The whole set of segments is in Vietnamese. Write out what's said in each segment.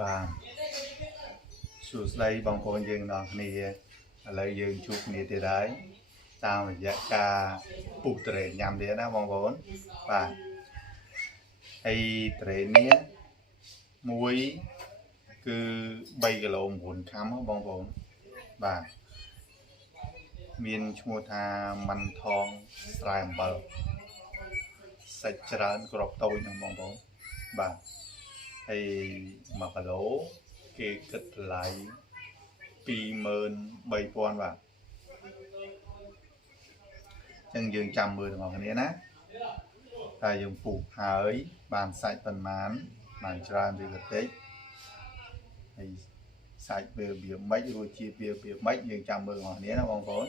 បាទសួស្តីបងប្អូនយើងទាំងគ្នាឥឡូវយើងជួបគ្នាទៀតហើយតាមរយៈការពុះត្រេនញ៉ាំទៀតណាបងប្អូនបាទហើយត្រេននេះមួយគឺ3គីឡូ9ខាំបងប្អូនបាទមានឈ្មោះថាម៉ាន់ថងស្រែអំបិលសាច់ច្រើនក្របតូចហ្នឹងបងប្អូនបាទហើយ1គីឡូគេគិតថ្លៃ23,000បាទអញ្ចឹងយើងចាំមើលទាំងអស់គ្នាណាតែយើងពុះហើយបានសាច់ប៉ុន្មានបានច្រើនឬក៏តិចហើយសាច់វាម៉េចរួចជាវាម៉េចយើងចាំមើលទាំងអស់គ្នាណាបងប្អូន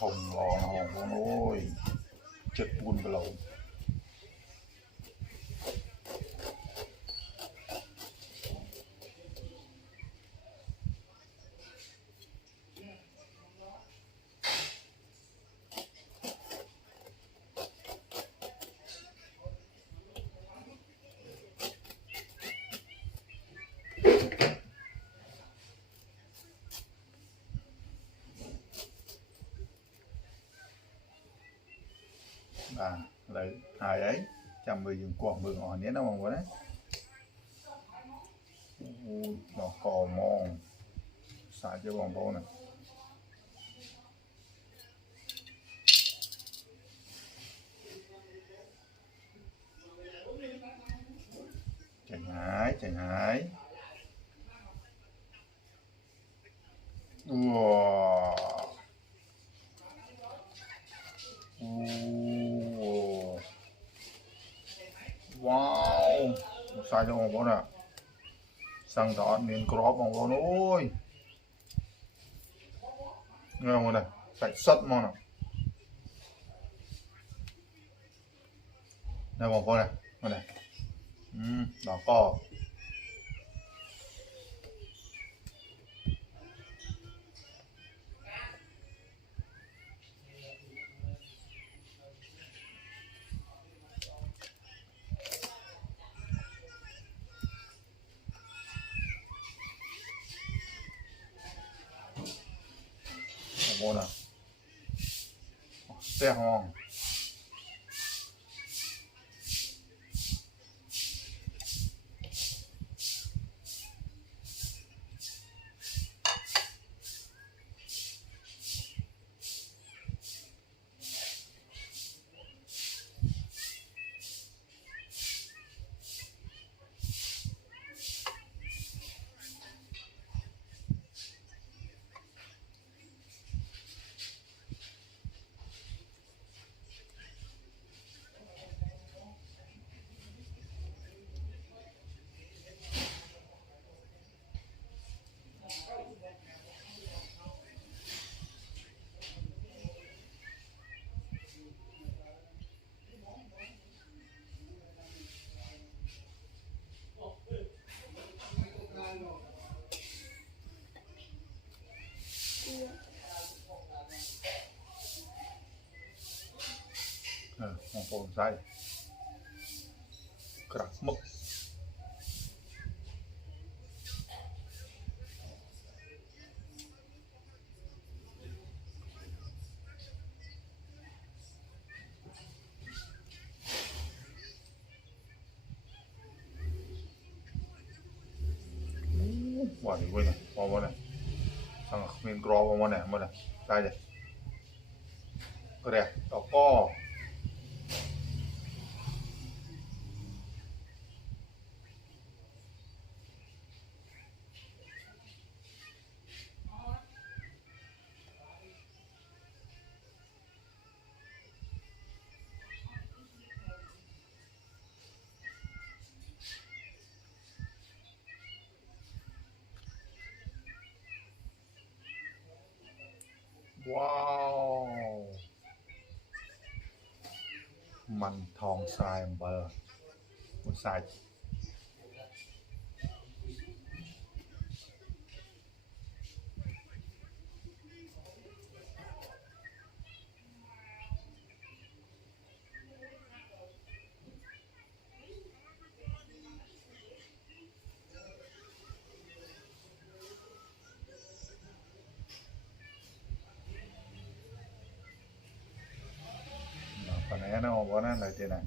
ធំល្អណាស់បងប្អូនអូយ7-4គីឡូបាទឥឡូវហើយអីចាំមើលយើងគោះមើលអស់នេះណាបងប្អូនណាអូយដល់កហ្មងសាច់ទេបងប្អូនណាចាញ់ហើយអូវ៉ាវសាច់បងប្អូនណាសឹងតែអត់មានក្របបងប្អូនអូយnghe không này sạch sật mong nào đâyបងប្អូនnày đỏ coបងណាស្ទះហ្មងបងប្អូនស្អីក្រាស់មុខ quả thì quên này bò này xong mình gro bò này mà này đây này cái này đỏ co wow măng thong xài bờ một xài phần này nó bó nó lại thế này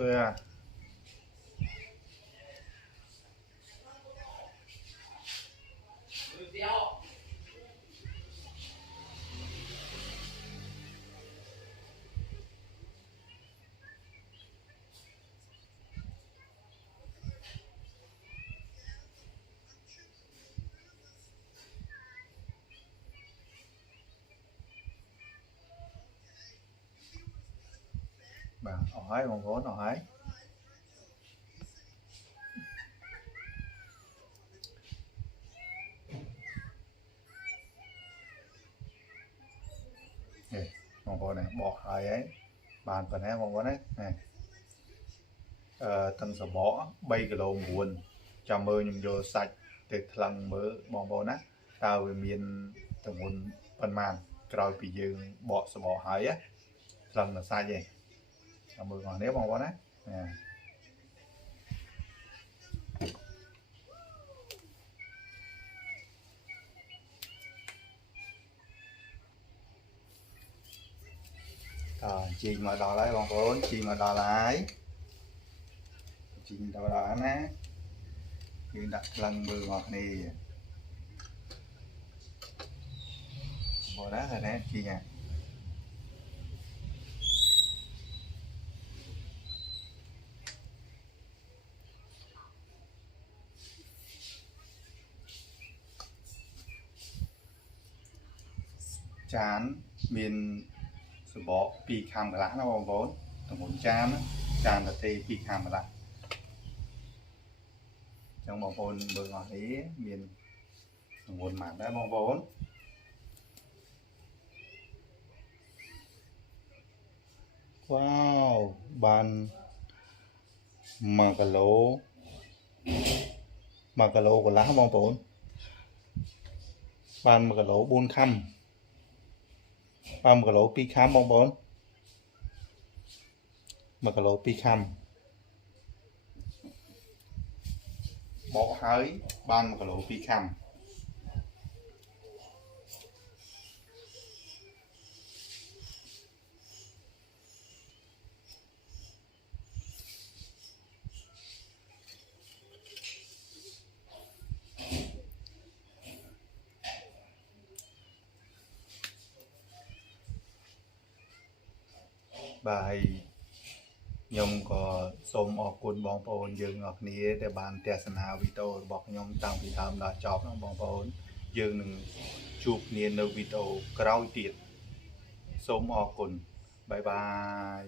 tôi à bà hỏi còn vốn hỏi còn vốn này bỏ hỏi ấy bàn phần này còn vốn đấy này tân sở bỏ bay cái lô nguồn cho mơ nhưng vô sạch để thằng mơ bong vốn á tao về miền tầng nguồn phần màn rồi bị dừng bỏ sở bỏ hỏi á thằng là sai gì cho mơ còn nếu bong vốn á chị mà đò lại bằng vốn chị mà đò lại chị đò lại nè đi đặt lần mưa ngọt này bỏ đá rồi nè chị nha chán miền sự bỏ pi cam lá nó bằng vốn tổng vốn chán là tê pi cam lá trong bằng vốn bờ ngọt ấy miền tổng vốn mảng đã bằng vốn wow bàn mà cả lỗ của lá bằng vốn bàn mà cả lỗ buôn khăm cái lỗ pi khám bong bóng mà cái lỗ pi khám bỏ hơi ban cái lỗ pi khám bài nhung có xôm ở cồn bong bồn dương ở ní để bàn tè sân hào video bọc nhung tăng vì tham là chóp nó bong bồn dương đừng chụp niênនៅvideoក្រោយទៀតសូមអរគុណបាយបាយ